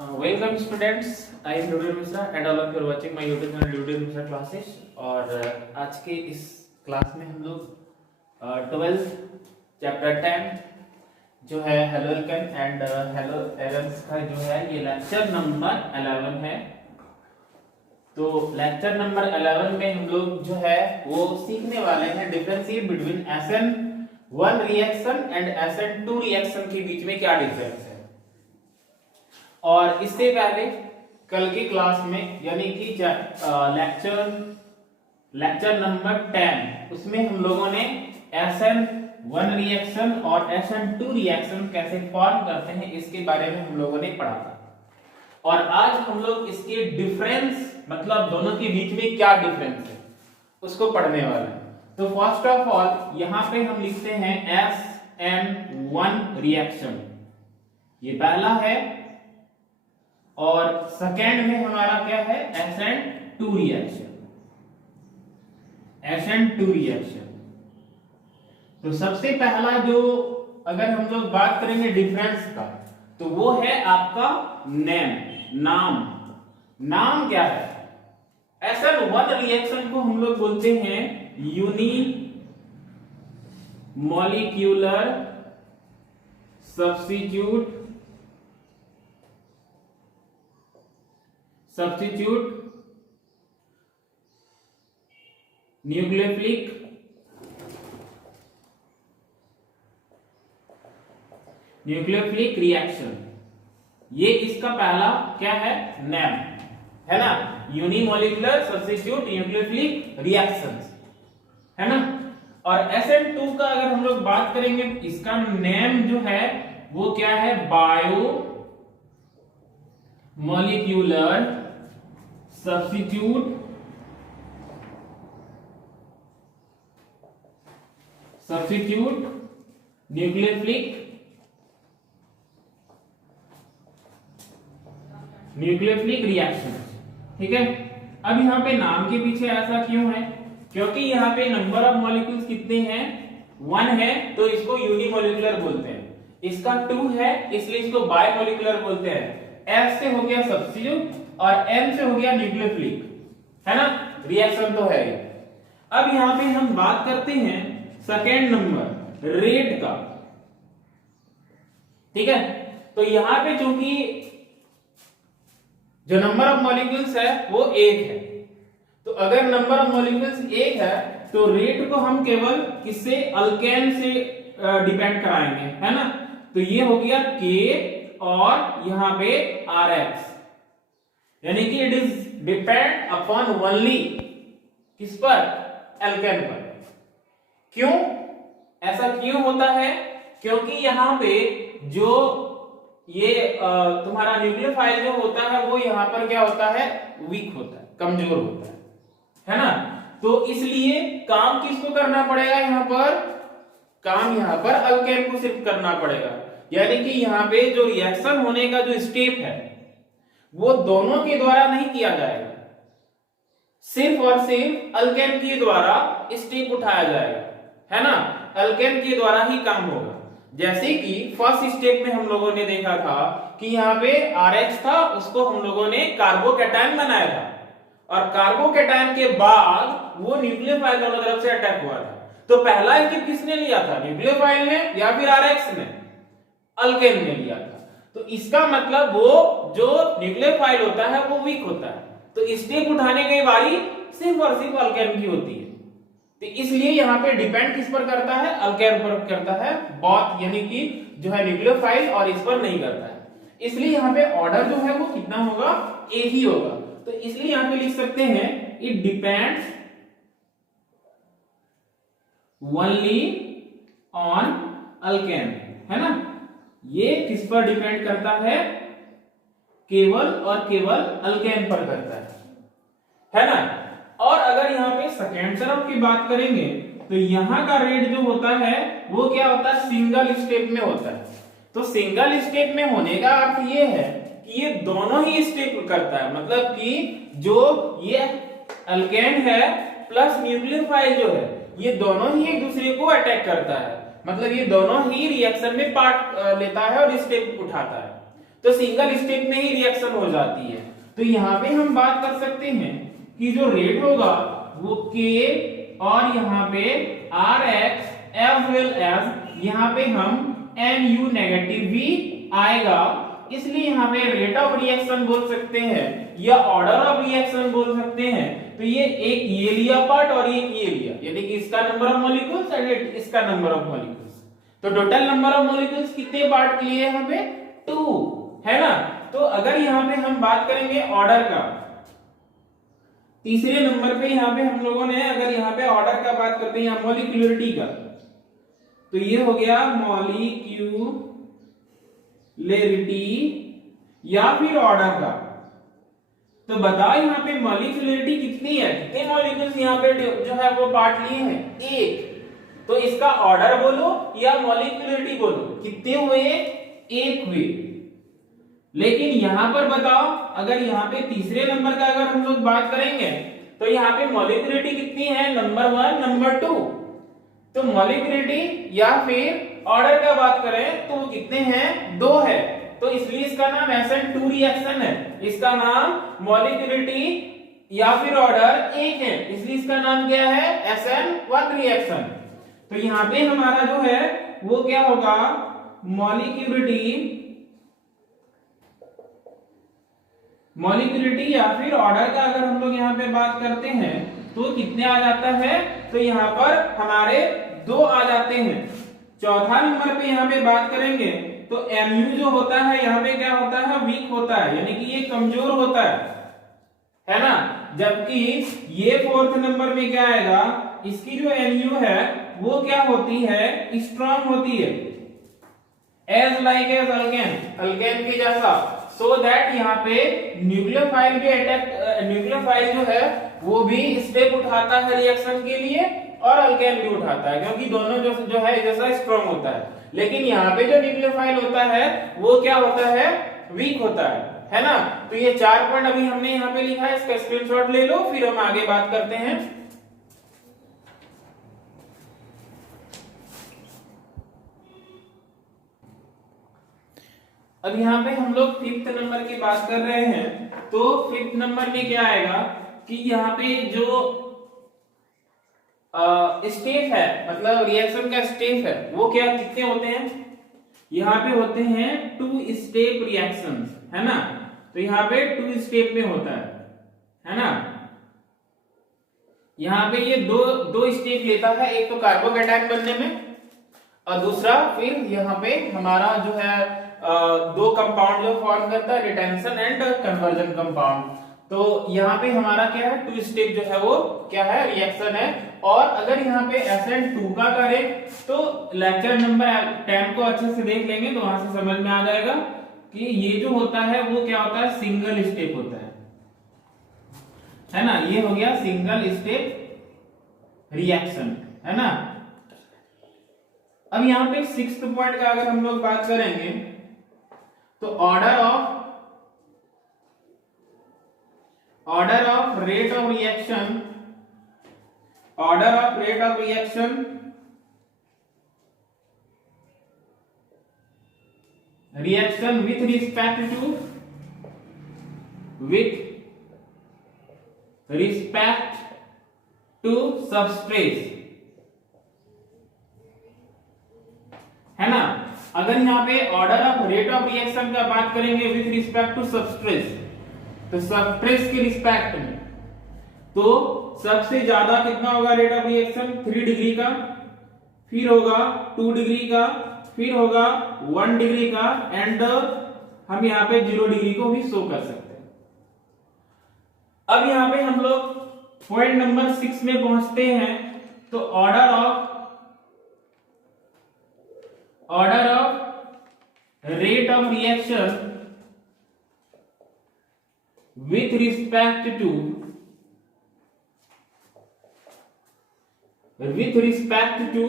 Welcome students, I am Rudin Mishra and all of you are watching my YouTube channel Rudin Mishra Classes। और आज के इस class में हम लोग 12th चैप्टर 10 जो है halo alkane and hello Aaron's का जो है ये लेक्चर नंबर 11 है। तो लेक्चर नंबर 11 में हम लोग जो है वो सीखने वाले हैं differentiate between SN1 reaction and SN2 reaction के बीच में क्या डिफरेंस है। और इससे पहले कल की क्लास में यानी कि लेक्चर नंबर 10 उसमें हम लोगों ने SN1 रिएक्शन और SN2 रिएक्शन कैसे फॉर्म करते हैं इसके बारे में हम लोगों ने पढ़ा था। और आज हम लोग इसके डिफरेंस मतलब दोनों के बीच में क्या डिफरेंस है उसको पढ़ने वाले हैं। तो फर्स्ट ऑफ ऑल यहाँ पे हम लिखते हैं SN1 रिएक्शन, ये पहला है। और सेकेंड में हमारा क्या है SN2 रिएक्शन। SN2 रिएक्शन तो सबसे पहला जो अगर हम लोग बात करेंगे डिफरेंस का तो वो है आपका नाम क्या है। SN1 रिएक्शन को हम लोग बोलते हैं uni molecular substitute nucleophilic reaction. ये इसका पहला क्या है नेम है ना, यूनिमोलिकुलर सब्स्टिट्यूट न्यूक्लियोफिलिक रिएक्शंस है ना। और SN2 का अगर हम लोग बात करेंगे इसका नेम जो है वो क्या है bio molecular substitute nucleophilic reaction. ठीक है, अब यहाँ पे नाम के पीछे ऐसा क्यों है, क्योंकि यहाँ पे नंबर ऑफ मॉलिक्यूल्स कितने हैं 1 है तो इसको यूनिमोलिकुलर बोलते हैं। इसका 2 है इसलिए इसको बायमोलिकुलर बोलते हैं। S से हो गया सब्स्टिट्यूट और M से हो गया न्यूक्लियोफिलिक है ना, रिएक्शन तो है। अब यहाँ पे हम बात करते हैं सेकेंड नंबर रेट का। ठीक है, तो यहाँ पे चूंकि जो नंबर ऑफ मॉलिक्यूल्स है वो 1 है, तो अगर नंबर ऑफ मॉलिक्यूल्स 1 है तो रेट को हम केवल किससे अल्केन से डिपेंड कराएंगे है ना। तो ये हो गया K और यहां पे Rx, यानी कि it is depend upon only किस पर एल्केन पर। क्यों ऐसा क्यों होता है, क्योंकि यहां पे जो ये तुम्हारा न्यूक्लियोफाइल जो होता है वो यहां पर क्या होता है वीक होता है, कमजोर होता है ना। तो इसलिए काम किसको करना पड़ेगा, यहां पर काम यहां पर अल्केन को शिफ्ट करना पड़ेगा। यानी कि यहाँ पे जो रिएक्शन होने का जो स्टेप है वो दोनों के द्वारा नहीं किया जाएगा, सिर्फ और सिर्फ अल्केन के द्वारा स्टेप उठाया जाएगा है ना, अल्केन के द्वारा ही काम होगा। जैसे कि फर्स्ट स्टेप में हम लोगों ने देखा था कि यहाँ पे RH था, उसको हम लोगों ने कार्बोकैटायन बनाया था और कार्बोकैटायन के बाद वो न्यूक्लियोफाइल दोनों तरफ से अटैक हुआ था। तो पहला स्टेप किसने लिया था, न्यूक्लियोफाइल ने या फिर RH ने, अल्केन ने लिया था। तो इसका मतलब वो जो न्यूक्लियोफाइल होता है वो वीक होता है, तो स्टेप उठाने की बारी सिर्फ और सिर्फ अल्केन की होती है। तो इसलिए यहाँ पे डिपेंड किस पर करता है, अल्केन पर करता है बहुत, यानी कि जो है न्यूक्लियोफाइल और इस पर नहीं करता है। इसलिए यहाँ पे ऑर्डर जो है वो कितना होगा, ए ही होगा। तो इसलिए यहाँ पे लिख सकते हैं it depends only on alkane है ना। ये किस पर डिपेंड करता है, केवल और केवल अल्केन पर करता है ना। और अगर यहाँ पे सेकेंड तरफ की बात करेंगे तो यहाँ का रेट जो होता है वो क्या होता है, सिंगल स्टेप में होता है। तो सिंगल स्टेप में होने का अर्थ ये है कि ये दोनों ही स्टेप करता है, मतलब कि जो ये अल्केन है प्लस न्यूक्लियोफाइल जो है ये दोनों ही एक दूसरे को अटैक करता है, मतलब ये दोनों ही रिएक्शन में पार्ट लेता है और स्टेप उठाता है। तो सिंगल स्टेप में ही रिएक्शन हो जाती है। तो यहाँ पे हम बात कर सकते हैं कि जो रेट होगा वो K और यहाँ पे Rx एज वेल एज यहाँ पे हम Nu नेगेटिव भी आएगा, इसलिए यहाँ पे रेट ऑफ रिएक्शन बोल सकते हैं या ऑर्डर ऑफ रिएक्शन बोल सकते हैं। तो ये एक ये लिया पार्ट और एक ये लिया, यानी कि इसका नंबर ऑफ मॉलिक्यूल्स और इसका नंबर ऑफ मॉलिक्यूल्स। तो टोटल नंबर ऑफ मॉलिक्यूल्स कितने पार्ट लिए यहाँ पे 2 है ना। तो अगर यहाँ पे हम बात करेंगे ऑर्डर का, तीसरे नंबर पे यहाँ पे हम लोगों ने अगर यहाँ पे ऑर्डर का बात करते हैं या मॉलिक्यूलरिटी का, तो ये हो गया मॉलिक्यूलरिटी या फिर ऑर्डर का। तो बताओ यहाँ पे मॉलिक्यूलरिटी कितनी है, कितने मॉलिक्यूल्स यहाँ पे जो है वो पार्ट लिए हैं, एक। तो इसका ऑर्डर बोलो या मॉलिक्यूलरिटी बोलो, कितने हुए, एक हुए। लेकिन यहां पर बताओ अगर यहाँ पे तीसरे नंबर का अगर हम लोग बात करेंगे तो यहाँ पे मॉलिक्यूलरिटी कितनी है, नंबर 1 नंबर 2। तो मॉलिक्यूलरिटी या फिर ऑर्डर का बात करें तो वो कितने हैं, 2 है। तो इसलिए इसका नाम SN2 रिएक्शन है, इसका नाम मॉलिक्यूलरिटी या फिर ऑर्डर एक है, इसलिए इसका नाम क्या है, SN1 रिएक्शन। तो यहाँ पे हमारा जो है वो क्या होगा, मॉलिक्यूलरिटी या फिर ऑर्डर का अगर हम लोग यहाँ पे बात करते हैं तो कितने आ जाता है, तो यहाँ पर हमारे 2 आ जाते हैं। चौथा नंबर पे यहाँ पे बात करेंगे तो Mu जो होता है यहाँ पे क्या होता है, वीक होता है, यानी कि ये कमजोर होता है ना। जबकि ये फोर्थ नंबर में क्या आएगा, इसकी जो Mu है वो क्या होती है, स्ट्रांग होती है, एज लाइक एज अल्केन के जैसा। सो दैट यहाँ पे न्यूक्लियोफाइल भी न्यूक्लियोफाइल जो है वो भी स्टेप उठाता है रिएक्शन के लिए और अल्केन भी उठाता है, क्योंकि दोनों जो है जैसा स्ट्रांग होता है। लेकिन यहाँ पे जो न्यूक्लियोफाइल होता है वो क्या होता है, वीक होता है ना। तो ये 4 पॉइंट अभी हमने यहाँ पे लिखा है, इसका स्क्रीनशॉट ले लो, फिर हम आगे बात करते हैं। अब यहाँ पे हम लोग 5th नंबर की बात कर रहे हैं। तो 5th नंबर में क्या आएगा कि यहाँ पे जो स्टेप है, मतलब रिएक्शन का स्टेप है, वो क्या कितने होते हैं, यहाँ पे होते हैं 2 स्टेप रिएक्शंस, है ना। तो यहाँ पे 2 स्टेप में होता है ना। यहाँ पे ये दो स्टेप लेता है, एक तो कार्बोकैटायन बनने में और दूसरा फिर यहाँ पे हमारा जो है 2 कंपाउंड जो फॉर्म करता है, रिटेंशन एंड कन्वर्जन कंपाउंड। तो यहाँ पे हमारा क्या है, 2 स्टेप जो है वो क्या है, रिएक्शन है। और अगर यहाँ पे SN2 का करें तो लेक्चर नंबर 10 को अच्छे से देख लेंगे तो वहां से समझ में आ जाएगा कि ये जो होता है वो क्या होता है, सिंगल स्टेप होता है ना। ये हो गया सिंगल स्टेप रिएक्शन, है ना। अब यहाँ पे 6th पॉइंट का अगर हम लोग बात करेंगे तो order of rate of reaction, reaction with respect to substrate, है ना। अगर यहाँ पे order of rate of reaction का बात करेंगे विथ रिस्पेक्ट टू सबस्ट्रेट, तो सबस्ट्रेट के रिस्पेक्ट में तो सबसे ज्यादा कितना होगा रेट ऑफ रिएक्शन, 3 डिग्री का, फिर होगा 2 डिग्री का, फिर होगा 1 डिग्री का, एंड हम यहाँ पे 0 डिग्री को भी शो कर सकते हैं। अब यहाँ पे हम लोग पॉइंट नंबर 6 में पहुंचते हैं। तो order of rate of reaction with respect to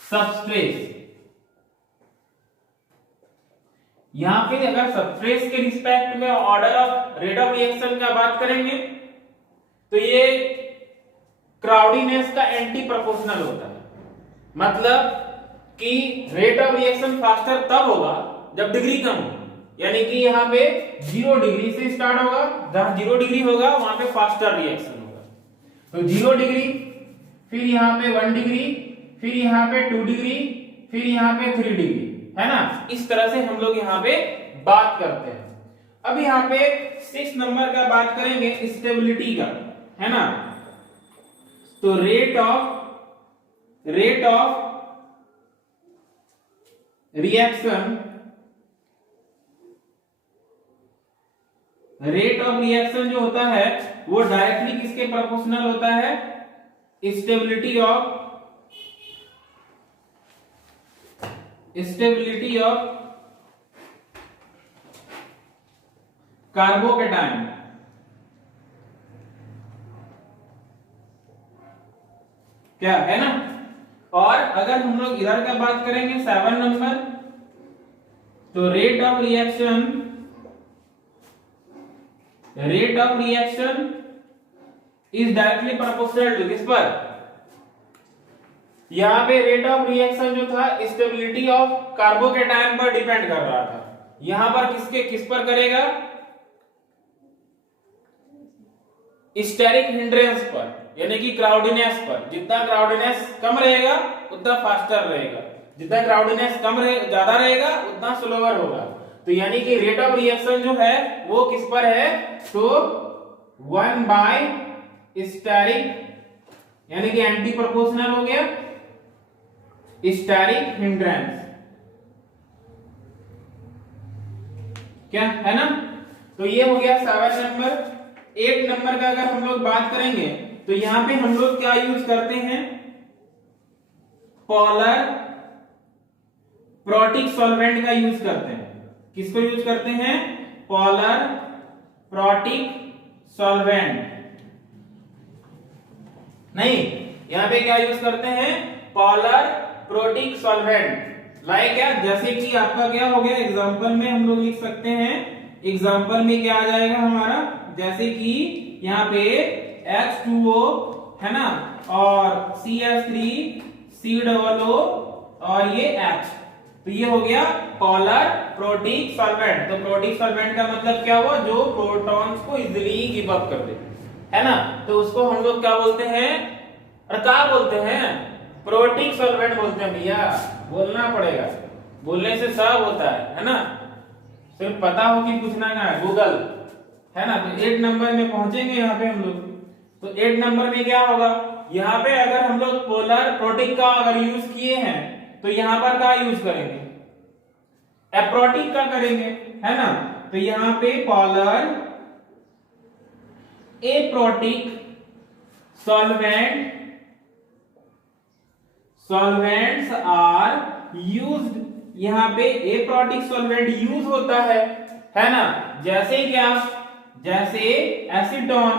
substrate। यहां पे अगर सबस्ट्रेट के रिस्पेक्ट में order of rate of reaction का बात करेंगे तो ये क्राउडीनेस का एंटी प्रोपोर्शनल होता है। मतलब कि रेट ऑफ रिएक्शन फास्टर तब होगा जब डिग्री कम हो, यानी कि यहाँ पे 0 डिग्री से स्टार्ट होगा, जहां 0 डिग्री होगा वहां पे फास्टर रिएक्शन होगा। तो 0 डिग्री, फिर यहाँ पे 1 डिग्री, फिर यहाँ पे 2 डिग्री, फिर यहाँ पे 3 डिग्री, है ना। इस तरह से हम लोग यहाँ पे बात करते हैं। अब यहाँ पे 6 नंबर का बात करेंगे स्टेबिलिटी का, है ना। तो रेट ऑफ रिएक्शन, जो होता है वो डायरेक्टली किसके प्रोपोर्शनल होता है, स्टेबिलिटी ऑफ कार्बोकेटाइन। क्या है ना। और अगर हम लोग इधर का बात करेंगे 7 नंबर, तो rate of reaction is directly proportional to किस पर, यहां पे रेट ऑफ रिएक्शन जो था स्टेबिलिटी ऑफ कार्बोकेटाइन पर डिपेंड कर रहा था, यहां पर किस पर करेगा, स्टेरिक हिंड्रेंस पर, यानी कि क्राउडीनेस पर। जितना क्राउडीनेस कम रहेगा उतना फास्टर रहेगा, जितना क्राउडीनेस ज्यादा रहेगा उतना स्लोअर होगा। तो यानी कि रेट ऑफ रिएक्शन जो है वो किस पर है, तो 1 बाय स्टेरिक, यानी कि एंटी प्रोपोर्शनल हो गया स्टेरिक हिंड्रेंस। क्या है ना। तो ये हो गया 7 नंबर। 8 नंबर का अगर हम लोग बात करेंगे तो यहां पे हम लोग क्या यूज करते हैं, पोलर प्रोटिक सॉल्वेंट का यूज करते हैं। किसको यूज करते हैं, पोलर प्रोटिक सॉल्वेंट। नहीं, यहां पे क्या यूज करते हैं, पोलर प्रोटिक सॉल्वेंट। लाइक क्या, जैसे कि आपका क्या हो गया, एग्जांपल में हम लोग लिख सकते हैं, एग्जांपल में क्या आ जाएगा हमारा, जैसे कि यहाँ पे H2O है ना, और CH3COO और ये H, तो ये हो गया पोलर प्रोटिक सॉल्वेंट। तो प्रोटिक सॉल्वेंट का मतलब क्या हुआ, जो प्रोटॉन्स को इजीली गिव अप कर दे, है ना। तो उसको हम लोग क्या बोलते हैं, और क्या बोलते हैं, प्रोटिक सॉल्वेंट बोलते हैं भैया, बोलना पड़ेगा, बोलने से सब होता है ना। सिर्फ पता हो कि पूछना ना है, गूगल, है ना। तो 8 नंबर में पहुंचेंगे यहाँ पे हम लोग। तो 8 नंबर में क्या होगा, यहाँ पे अगर हम लोग पोलर प्रोटिक का अगर यूज किए हैं तो यहाँ पर क्या यूज करेंगे, एप्रोटिक का करेंगे, है ना। तो यहाँ पे polar aprotic solvents are used. यहाँ पे एप्रोटिक सॉल्वेंट यूज होता है ना। जैसे क्या, जैसे एसीटोन,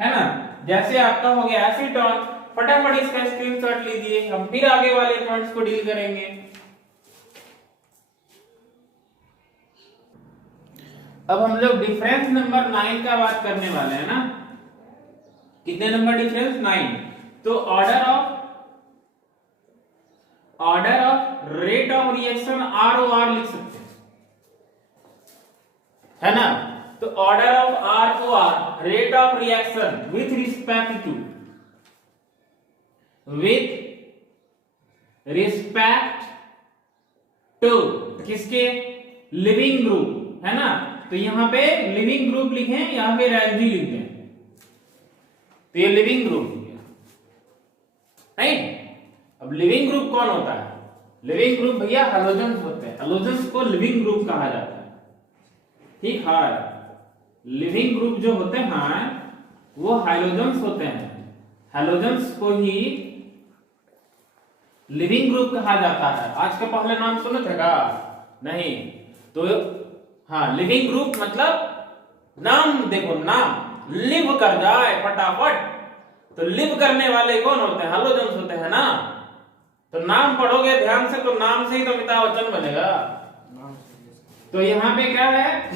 है ना, जैसे आपका हो गया एसीटोन। फटाफट इसका स्क्रीनशॉट लीजिए, हम फिर आगे वाले पॉइंट्स को डील करेंगे। अब हम लोग डिफरेंस नंबर 9 का बात करने वाले हैं ना। कितने नंबर डिफरेंस, 9। तो order of rate of reaction ROR लिख सकते हैं, है ना। तो order of ROR, rate of reaction with respect to किसके, लिविंग ग्रुप, है ना। तो यहां पे लिविंग ग्रुप लिखे, यहां पे रेंजी लिख दें, तो ये लिविंग ग्रुप नहीं। अब लिविंग ग्रुप कौन होता है, लिविंग ग्रुप भैया हैलोजेंस होते हैं, हैलोजेंस को लिविंग ग्रुप कहा जाता है, ठीक है। लिविंग ग्रुप जो होते हैं वो हैलोजेंस होते हैं, हैलोजेंस को ही लिविंग ग्रुप कहा जाता है। आज का पहले नाम सुने थे का, नहीं। तो हाँ, लिविंग ग्रुप मतलब नाम, देखो नाम लिव कर जाए फटाफट, तो लिव करने वाले कौन होते हैं, हैलोजेंस होते हैं ना। तो नाम पढ़ोगे ध्यान से, तो नाम से ही तो अमिताभ बच्चन बनेगा। तो यहाँ पे क्या है,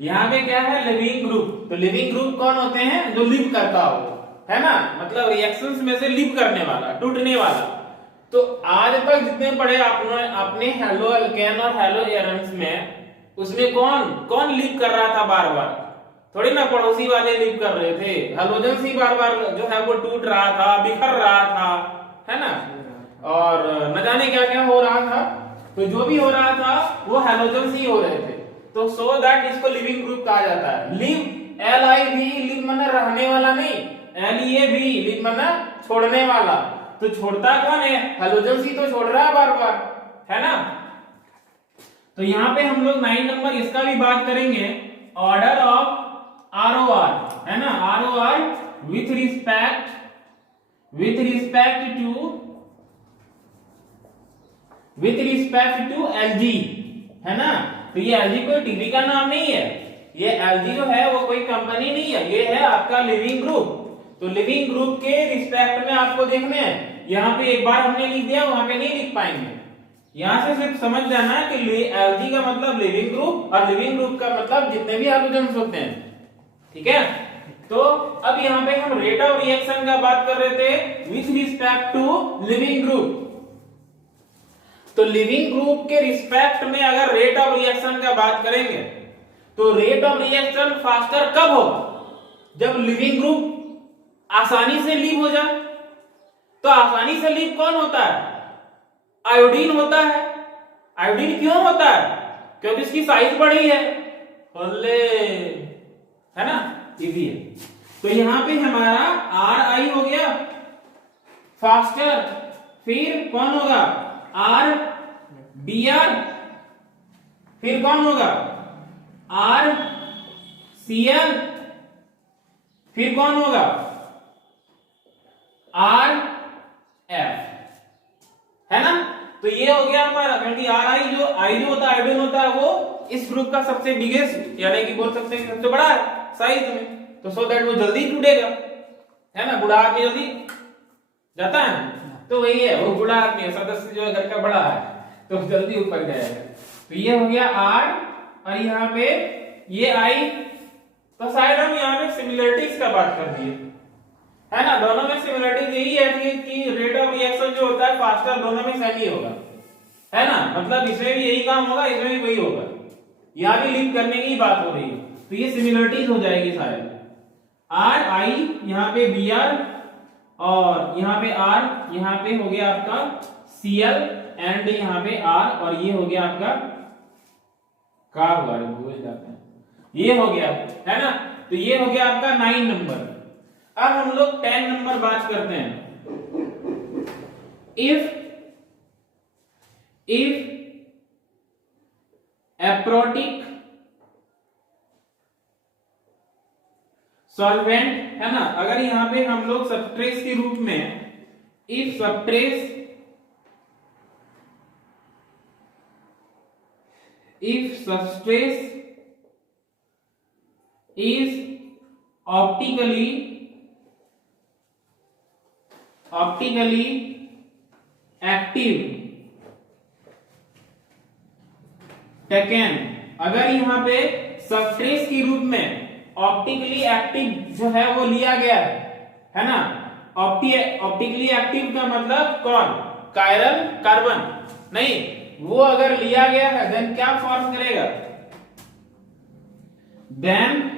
यहाँ पे क्या है, लिविंग ग्रुप। तो लिविंग ग्रुप कौन होते हैं, जो लिव करता हो, है ना, मतलब रिएक्शंस में से लिव करने वाला, टूटने वाला। तो आज तक जितने पढ़े आपने हेलो अल्केन और हेलो एरन्स में, उसमें कौन कौन लीव कर रहा था बार बार? थोड़ी ना पड़ोसी वाले लीव कर रहे थे, हेलोजन ही बार बार जो है वो टूट रहा था, बिखर रहा था, है ना, और न जाने क्या क्या हो रहा था। तो जो भी हो रहा था वो हेलोजन ही हो रहे थे। तो सो दैट इसको लिविंग ग्रुप कहा जाता है। लिव LIV, लिव माने रहने वाला नहीं, LEAV लिव माने छोड़ने वाला। तो छोड़ता कौन है? हेलोजन ही तो छोड़ रहा है बार बार, है ना। तो यहाँ पे हम लोग 9 नंबर इसका भी बात करेंगे, ऑर्डर ऑफ ROR, है ना, ROR with respect to LG, है ना। तो ये LG कोई टीवी का नाम नहीं है, ये LG जो है वो कोई कंपनी नहीं है, ये है आपका लिविंग ग्रुप। तो लिविंग ग्रुप के रिस्पेक्ट में आपको देखने हैं, यहाँ पे एक बार हमने लिख दिया, वहां पे नहीं लिख पाएंगे। यहां से सिर्फ समझ जाना कि LG का मतलब लिविंग ग्रुप और लिविंग ग्रुप का मतलब जितने भी हाइड्रोजन्स होते हैं, ठीक है। तो अब यहाँ पे हम रेट ऑफ रिएक्शन का बात कर रहे थे with respect to leaving group. तो लिविंग ग्रुप के रिस्पेक्ट में अगर रेट ऑफ रिएक्शन का बात करेंगे तो रेट ऑफ रिएक्शन फास्टर कब होगा? जब लिविंग ग्रुप आसानी से लीव हो जाए। तो आसानी से लीव कौन होता है? आयोडीन होता है। आयोडीन क्यों होता है? क्योंकि इसकी साइज बड़ी है, है ना, इजी है। तो यहां पे हमारा RI हो गया फास्टर, फिर कौन होगा? RBr, फिर कौन होगा? RCl, फिर कौन होगा? RF, है ना। तो ये हो गया हमारा, क्योंकि RI जो होता है, आयोडीन होता है, वो इस ग्रुप का सबसे बिगेस्ट, यानी कि बोल सकते हैं सबसे बड़ा है साइज में। तो सो दैट वो जल्दी टूटेगा, है ना। बूढ़ा आदमी जल्दी जाता है, तो वही है, वो बूढ़ा आदमी है, सदस्य जो घर का बड़ा है, तो जल्दी ऊपर जाएगा। तो ये हो गया R, और यहाँ पे ये I। तो शायद हम यहाँ पे सिमिलरिटीज का बात कर दिए, है ना। दोनों में सिमिलरिटीज यही है कि रेट ऑफ रिएक्शन जो होता है फास्टर दोनों में सेम ही होगा, है ना। मतलब इसमें भी यही काम होगा, इसमें भी वही होगा, यहाँ भी लिंक करने की बात हो रही है। तो ये सिमिलरिटीज हो जाएगी शायद। RI, यहाँ पे Br, और यहाँ पे R, यहाँ पे हो गया आपका Cl, एंड यहाँ पे R, और ये हो गया आपका का हुआ है, भूल जाते हैं, ये हो गया, है ना। तो ये हो गया आपका 9 नंबर। अब हम लोग 10 नंबर बात करते हैं। इफ एप्रोटिक सॉल्वेंट, है ना, अगर यहां पे हम लोग सबस्ट्रेस के रूप में, if substrates is optically active taken, अगर यहां पे सबस्ट्रेस के रूप में ऑप्टिकली एक्टिव जो है वो लिया गया है ना। ऑप्टिकली एक्टिव का मतलब कौन? कायरल कार्बन नहीं, वो अगर लिया गया है देन क्या फॉर्म करेगा? देन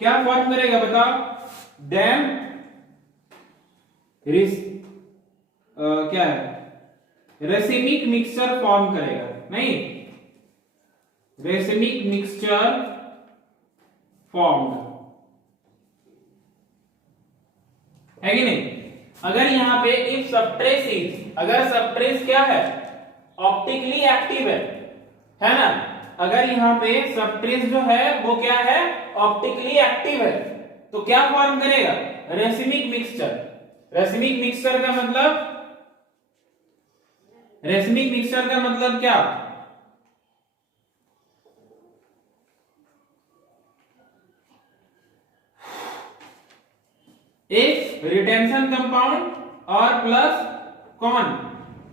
क्या फॉर्म करेगा बताओ? देन क्या है? रेसिमिक मिक्सचर फॉर्म करेगा, नहीं, रेसिमिक मिक्सचर फॉर्म्ड है कि नहीं। अगर यहां पे इफ सबट्रेस इज, अगर सबट्रेस क्या है? ऑप्टिकली एक्टिव है ना। अगर यहां पे सबट्रेस जो है वो क्या है? ऑप्टिकली एक्टिव है, तो क्या फॉर्म करेगा? Racemic mixture. रेसिमिक मिक्सचर का मतलब, रेसिमिक मिक्सचर का मतलब क्या? एक रिटेंशन कंपाउंड और प्लस कौन?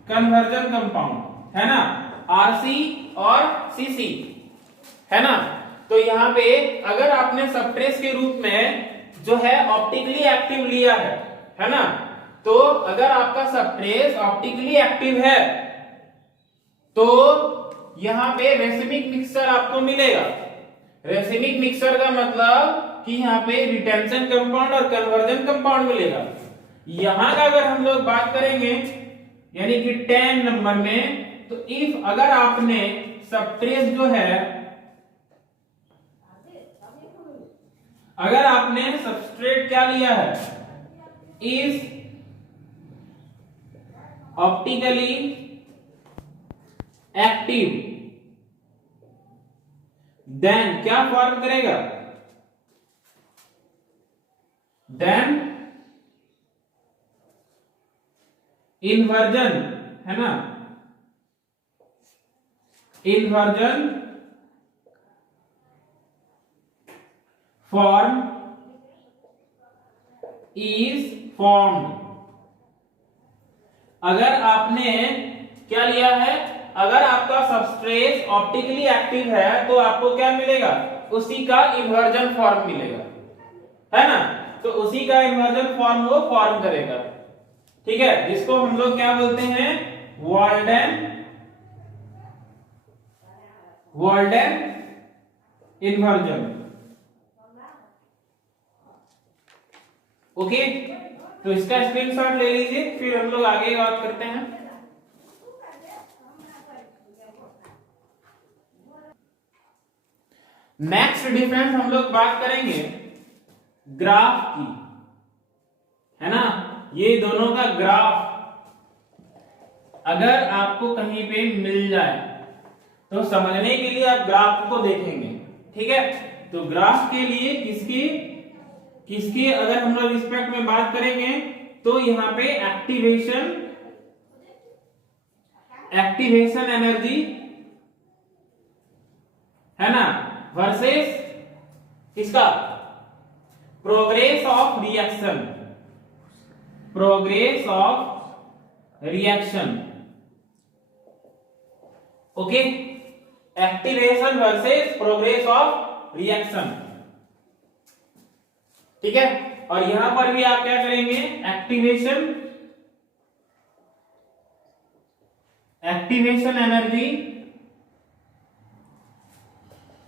कन्वर्जन कंपाउंड, है ना, RC और CC, है ना। तो यहां पे अगर आपने सबट्रेस के रूप में जो है ऑप्टिकली एक्टिव लिया है ना, तो अगर आपका सबट्रेस ऑप्टिकली एक्टिव है तो यहां पे रेसिमिक मिक्सचर आपको मिलेगा। रेसिमिक मिक्सचर का मतलब कि यहाँ पे रिटेंशन कंपाउंड और कन्वर्जन कंपाउंड मिलेगा। यहां का अगर हम लोग बात करेंगे यानी कि 10 नंबर में, तो इफ अगर आपने सबट्रेस जो है, अगर आपने सबस्ट्रेट क्या लिया है, इज ऑप्टिकली एक्टिव, देन क्या फॉर्म करेगा, देन इन्वर्जन, है ना, इन्वर्जन फॉर्म इज फॉर्म्ड। अगर आपने क्या लिया है, अगर आपका सबस्ट्रेट ऑप्टिकली एक्टिव है तो आपको क्या मिलेगा, उसी का इन्वर्जन फॉर्म मिलेगा, है ना। तो उसी का इन्वर्जन फॉर्म वो फॉर्म करेगा, ठीक है, जिसको हम लोग क्या बोलते हैं, वॉल्डेन इन्वर्जन। ओके, तो इसका स्क्रीनशॉट ले लीजिए, फिर हम लोग आगे बात करते हैं। नेक्स्ट डिफरेंस हम लोग बात करेंगे ग्राफ की, है ना। ये दोनों का ग्राफ अगर आपको कहीं पे मिल जाए तो समझने के लिए आप ग्राफ को देखेंगे, ठीक है। तो ग्राफ के लिए किसकी किसकी अगर हम लोग रिस्पेक्ट में बात करेंगे तो यहाँ पे एक्टिवेशन एनर्जी, है ना, वर्सेस किसका, progress of reaction, progress of reaction. Okay, activation versus progress of reaction, ठीक है। और यहां पर भी आप क्या करेंगे, activation energy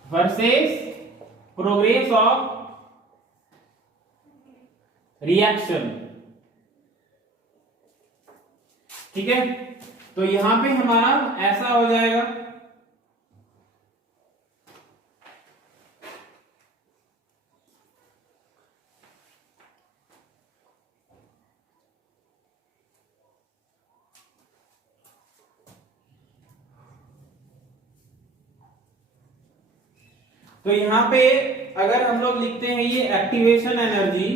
versus progress of reaction, ठीक है। तो यहां पे हमारा ऐसा हो जाएगा, तो यहां पे अगर हम लोग लिखते हैं ये एक्टिवेशन एनर्जी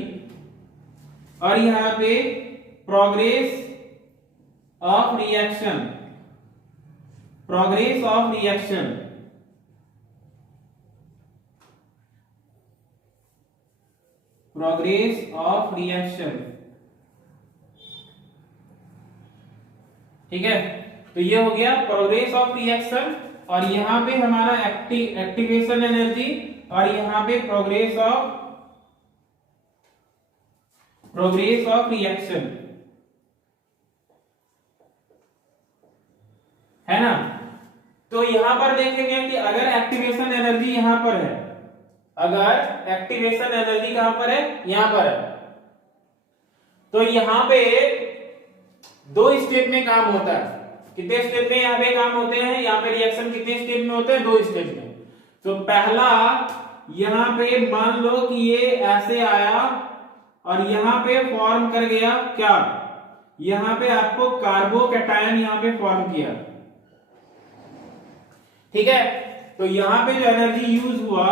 और यहां पे progress of reaction, progress of reaction, progress of reaction, ठीक है। तो ये हो गया प्रोग्रेस ऑफ रिएक्शन, और यहां पे हमारा एक्टिवेशन एनर्जी और यहां पे प्रोग्रेस ऑफ रिएक्शन, है ना। तो यहां पर देखेंगे कि अगर एक्टिवेशन एनर्जी यहां पर है, अगर एक्टिवेशन एनर्जी कहां पर है, यहां पर है, तो यहां पे 2 स्टेप में काम होता है। कितने स्टेप में यहाँ पे काम होते हैं, यहाँ पे रिएक्शन कितने स्टेप में होते हैं, 2 स्टेप में। तो पहला यहाँ पे मान लो कि ये ऐसे आया और यहाँ पे फॉर्म कर गया क्या, यहाँ पे आपको कार्बोकैटायन यहाँ पे फॉर्म किया, ठीक है। तो यहाँ पे जो एनर्जी यूज हुआ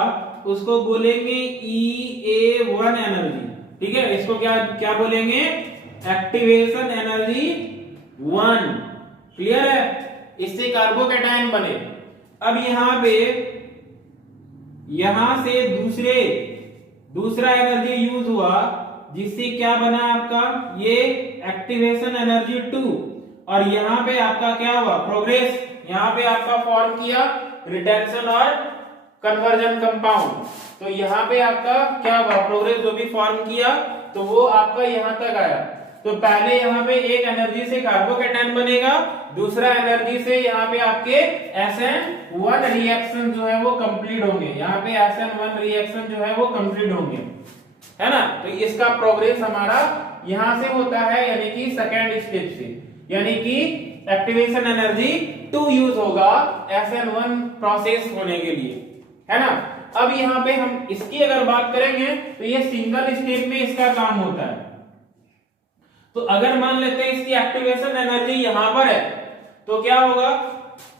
उसको बोलेंगे EA1 एनर्जी, ठीक है। इसको क्या क्या बोलेंगे, एक्टिवेशन एनर्जी 1, क्लियर है। इससे कार्बोकैटायन बने। अब यहां पे यहां से दूसरा एनर्जी यूज हुआ जिससे क्या बना आपका, ये एक्टिवेशन एनर्जी 2, और यहां पे आपका क्या हुआ, प्रोग्रेस, यहां पे आपका फॉर्म किया रिटेंशन और कन्वर्जन कंपाउंड। तो यहां पे आपका क्या हुआ, प्रोग्रेस जो भी फॉर्म किया तो वो आपका यहां तक आया। तो पहले यहाँ पे एक एनर्जी से कार्बोकैटायन बनेगा, दूसरा एनर्जी से यहाँ पे आपके SN1 रिएक्शन जो है वो कंप्लीट होंगे, यहाँ पे SN1 रिएक्शन जो है वो कंप्लीट होंगे, है ना। तो इसका प्रोग्रेस हमारा यहां से होता है, यानी कि सेकेंड स्टेप से, यानी कि एक्टिवेशन एनर्जी 2 यूज होगा SN1 प्रोसेस होने के लिए, है ना। अब यहाँ पे हम इसकी अगर बात करेंगे तो ये सिंगल स्टेप में इसका काम होता है। तो अगर मान लेते हैं इसकी एक्टिवेशन एनर्जी यहां पर है तो क्या होगा,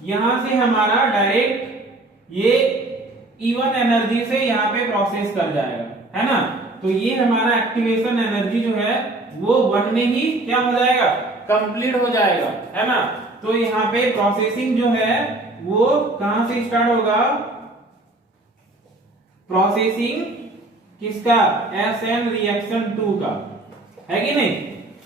यहां से हमारा डायरेक्ट ये E1 एनर्जी से यहाँ पे प्रोसेस कर जाएगा, है ना। तो ये हमारा एक्टिवेशन एनर्जी जो है वो 1 में ही क्या हो जाएगा, कंप्लीट हो जाएगा, है ना। तो यहाँ पे प्रोसेसिंग जो है वो कहां से स्टार्ट होगा, प्रोसेसिंग किसका, SN रिएक्शन 2 का, है कि नहीं।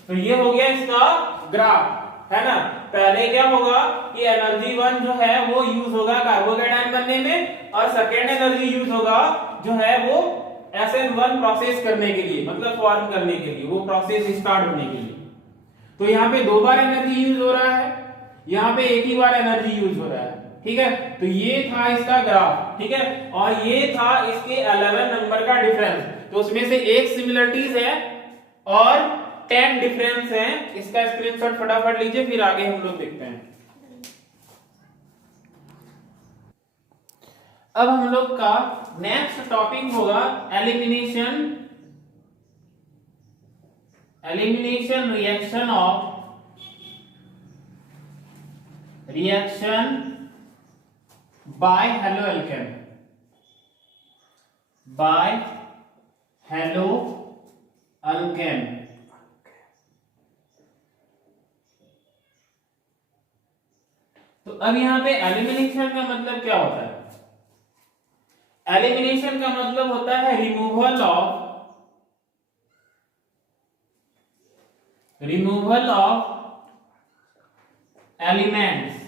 तो ये हो गया इसका ग्राफ, है ना। पहले क्या होगा कि एनर्जी 1 जो है वो यूज होगा कार्बोकैटायन बनने में, और सेकेंड एनर्जी यूज होगा जो है वो SN1 प्रोसेस करने के लिए, मतलब फॉर्म करने के लिए, वो प्रोसेस स्टार्ट होने के लिए। तो यहाँ पे 2 बार एनर्जी यूज हो रहा है, यहाँ पे एक ही बार एनर्जी यूज हो रहा है, ठीक है। तो ये था इसका ग्राफ, ठीक है, और ये था इसके 11 नंबर का डिफरेंस। तो उसमें से एक सिमिलरिटीज है और 10 डिफरेंस है। इसका स्क्रीनशॉट फटाफट लीजिए, फिर आगे हम लोग देखते हैं। अब हम लोग का नेक्स्ट टॉपिक होगा elimination reaction of by halo alkane, तो अब यहां पे एलिमिनेशन का मतलब क्या होता है, एलिमिनेशन का मतलब होता है रिमूवल ऑफ एलिमेंट्स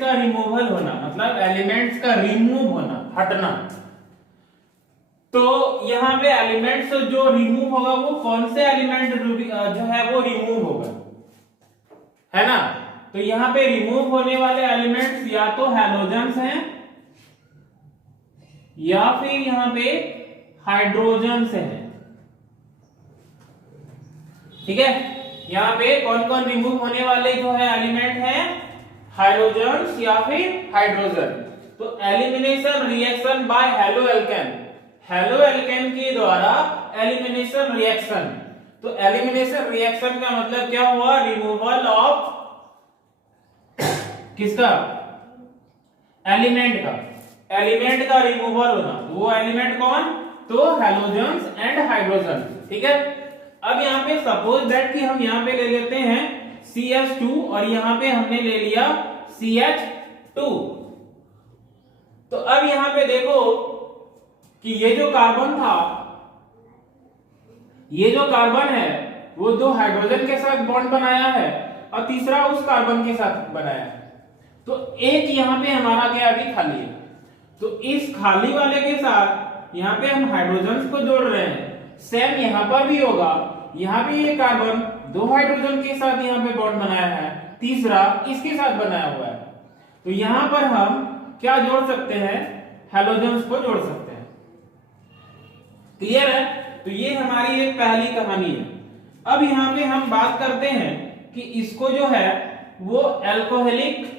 का रिमूवल होना, मतलब एलिमेंट्स का रिमूव होना, हटना। तो यहां पे एलिमेंट्स जो रिमूव होगा वो कौन से एलिमेंट जो है वो रिमूव होगा, है ना। तो यहां पे रिमूव होने वाले एलिमेंट्स या तो हैलोजन्स हैं या फिर यहां पे हाइड्रोजन्स हैं, ठीक है। यहां पे कौन कौन रिमूव होने वाले जो है एलिमेंट हैं, हाइड्रोजन्स या फिर हाइड्रोजन। तो elimination reaction by halo alkene के द्वारा एलिमिनेशन रिएक्शन। तो एलिमिनेशन रिएक्शन का मतलब क्या हुआ, रिमूवल ऑफ किसका, एलिमेंट का रिमूवल होना। वो एलिमेंट कौन, तो हैलोजन्स एंड हाइड्रोजन, ठीक है। अब यहाँ पे सपोज दैट कि हम यहाँ पे ले लेते हैं CH2 और यहाँ पे हमने ले लिया CH2। तो अब यहाँ पे देखो कि ये जो कार्बन था, ये जो कार्बन है वो 2 हाइड्रोजन के साथ बॉन्ड बनाया है और तीसरा उस कार्बन के साथ बनाया है। तो एक यहाँ पे हमारा क्या अभी खाली है, तो इस खाली वाले के साथ यहाँ पे हम हाइड्रोजन को जोड़ रहे हैं। सेम यहाँ पर भी होगा, यहाँ पे ये कार्बन 2 हाइड्रोजन के साथ यहाँ पे बॉन्ड बनाया है, तीसरा इसके साथ बनाया हुआ है। तो यहाँ पर हम क्या जोड़ सकते हैं, हैलोजन्स को जोड़ सकते हैं। क्लियर है। तो ये हमारी एक पहली कहानी है। अब यहाँ पे हम बात करते हैं कि इसको जो है वो एल्कोहलिक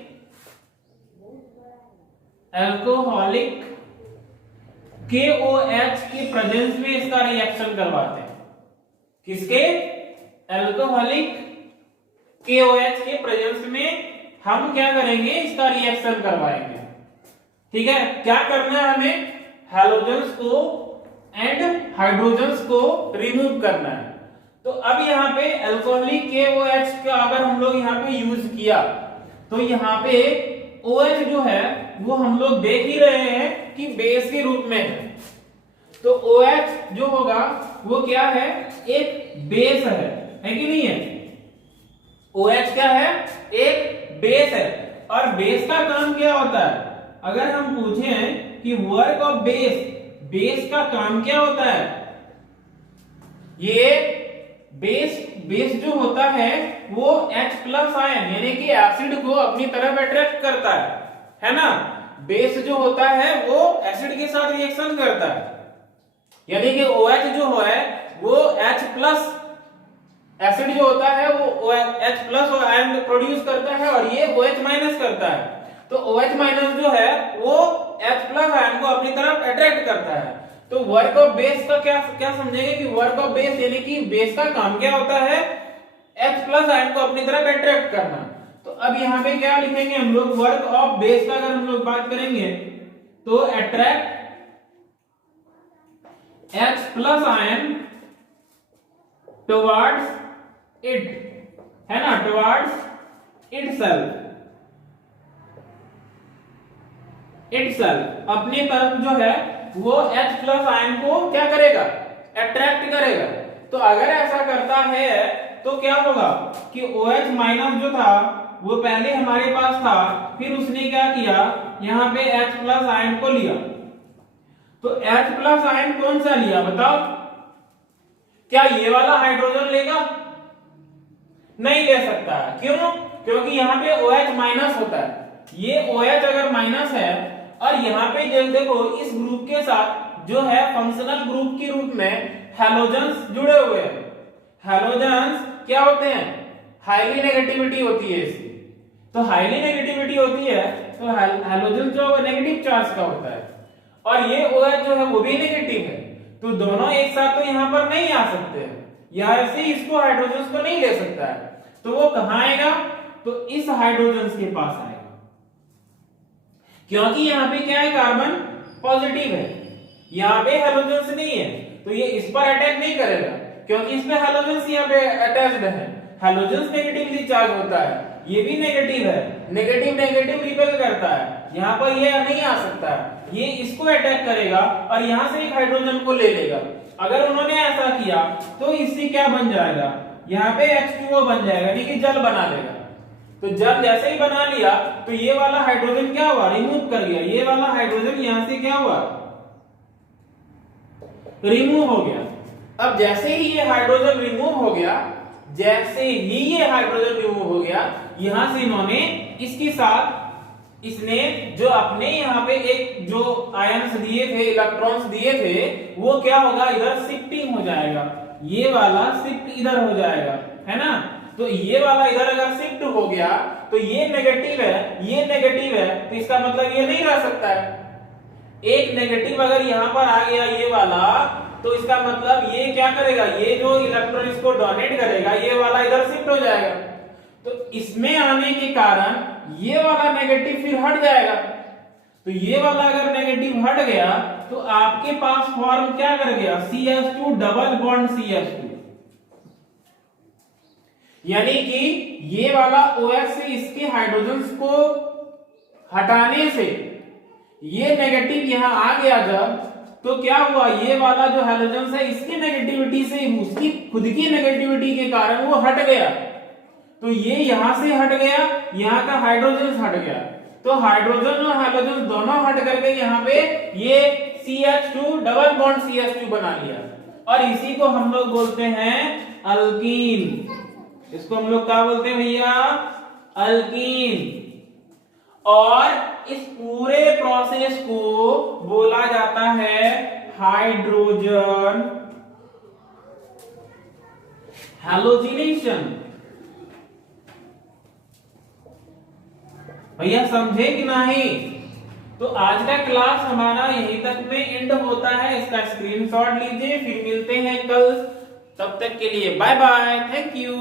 KOH के प्रेजेंस में इसका रिएक्शन करवाते हैं। किसके, एल्कोहलिक KOH के प्रेजेंस में हम क्या करेंगे, इसका रिएक्शन करवाएंगे, ठीक है। क्या करना है हमें, हैलोजन्स को एंड हाइड्रोजन्स को रिमूव करना है। तो अब यहाँ पे एल्कोहलिक KOH का अगर हम लोग यहाँ पे यूज किया तो यहाँ पे OH जो है वो हम लोग देख ही रहे हैं कि बेस के रूप में है। तो OH जो होगा वो क्या है, एक बेस है कि नहीं है। OH क्या है, एक बेस है। और बेस का काम क्या होता है, अगर हम पूछें कि वर्क ऑफ बेस का काम क्या होता है, ये बेस जो होता है वो H प्लस आयन यानी कि एसिड को अपनी तरफ अट्रैक्ट करता है ना। बेस जो होता है वो एसिड के साथ रिएक्शन करता है, यानी कि OH जो है वो H प्लस, एसिड जो होता है वो H प्लस और आयन प्रोड्यूस करता है और ये OH माइनस करता है। तो OH माइनस जो है वो H प्लस आयन को अपनी तरफ अट्रैक्ट करता है। तो वर्क ऑफ बेस का क्या समझेंगे कि वर्क ऑफ बेस यानी कि बेस का काम क्या होता है, H प्लस आयन को अपनी तरफ अट्रैक्ट करना। तो अब यहाँ पे क्या लिखेंगे हम लोग, वर्क ऑफ बेस का अगर हम लोग बात करेंगे तो attract H plus ion towards it, है ना, टुवर्ड्स इटसेल्फ, अपनी तरफ जो है वो H प्लस आयन को क्या करेगा, अट्रैक्ट करेगा। तो अगर ऐसा करता है तो क्या होगा कि OH माइनस जो था वो पहले हमारे पास था, फिर उसने क्या किया, यहाँ पे H प्लस आयन को लिया। तो H प्लस आयन कौन सा लिया बताओ, क्या ये वाला हाइड्रोजन लेगा, नहीं ले सकता है। क्यों, क्योंकि यहाँ पे OH माइनस होता है, ये OH अगर माइनस है और यहाँ पे जब देखो इस ग्रुप के साथ जो है फंक्शनल ग्रुप के रूप में हैलोजेंस जुड़े हुए हैं। हैलोजेंस क्या होते हैं, हाईली नेगेटिविटी होती है इसकी। तो हाईली नेगेटिविटी होती है तो हैलोजन जो नेगेटिव चार्ज का होता है और ये OH जो है वो भी नेगेटिव है। तो दोनों एक साथ तो यहाँ पर नहीं आ सकते हैं, यहाँ से इसको हाइड्रोजन को नहीं ले सकता है। तो वो कहां आएगा, तो इस हाइड्रोजन के पास आएगा, क्योंकि यहाँ पे क्या है, कार्बन पॉजिटिव है, यहाँ पे हैलोजेंस नहीं है। तो ये इस पर अटैक नहीं करेगा क्योंकि इसमें हैलोजेंस यहाँ पे अटैच्ड है। हैलोजेंस नेगेटिवली चार्ज होता है, ये भी नेगेटिव है, नेगेटिव नेगेटिव रिपेल करता है, यहाँ पर ये नहीं आ सकता है, ये इसको अटैक करेगा और यहाँ से एक हाइड्रोजन को ले लेगा। अगर उन्होंने ऐसा किया तो इससे क्या बन जाएगा, यहाँ पे H2O बन जाएगा, यानी कि जल बना लेगा। तो जल जैसे ही बना लिया तो ये वाला हाइड्रोजन क्या हुआ, रिमूव कर गया, ये वाला हाइड्रोजन यहाँ से क्या हुआ, रिमूव हो गया। अब जैसे ही ये हाइड्रोजन रिमूव हो गया, जैसे ही ये हाइड्रोजन रिमूव हो गया, यहां से इन्होंने इसके साथ इसने जो अपने यहाँ पे एक जो आयन्स दिए थे, इलेक्ट्रॉन्स दिए थे, वो क्या होगा, इधर शिफ्टिंग हो जाएगा, ये वाला शिफ्ट इधर हो जाएगा, है ना। तो ये वाला इधर अगर शिफ्ट हो गया तो ये नेगेटिव है, ये नेगेटिव है, तो इसका मतलब ये नहीं रह सकता है। एक नेगेटिव अगर यहाँ पर आ गया ये वाला, तो इसका मतलब ये क्या करेगा, ये जो इलेक्ट्रॉन इसको डोनेट करेगा, ये वाला इधर शिफ्ट हो जाएगा। तो इसमें आने के कारण ये वाला नेगेटिव फिर हट जाएगा। तो ये वाला अगर नेगेटिव हट गया तो आपके पास फॉर्म क्या कर गया, CH2 डबल बॉन्ड CH2, यानी कि ये वाला OH से इसके हाइड्रोजन्स को हटाने से ये नेगेटिव यहां आ गया जब, तो क्या हुआ, ये वाला जो हैलोजन है इसकी नेगेटिविटी से उसकी खुद की नेगेटिविटी के कारण वो हट गया। तो ये यहां से हट गया, यहाँ का हाइड्रोजन हट गया, तो हाइड्रोजन और हैलोजन दोनों हट करके यहाँ पे ये CH2 डबल बॉन्ड CH2 बना लिया और इसी को हम लोग बोलते हैं अल्कीन। इसको हम लोग क्या बोलते हैं भैया, अल्कीन। और इस पूरे प्रोसेस को बोला जाता है हाइड्रोजन हैलोजिनेशन। भैया समझे कि नहीं? तो आज का क्लास हमारा यहीं तक में एंड होता है, इसका स्क्रीनशॉट लीजिए, फिर मिलते हैं कल, तब तक के लिए बाय बाय, थैंक यू।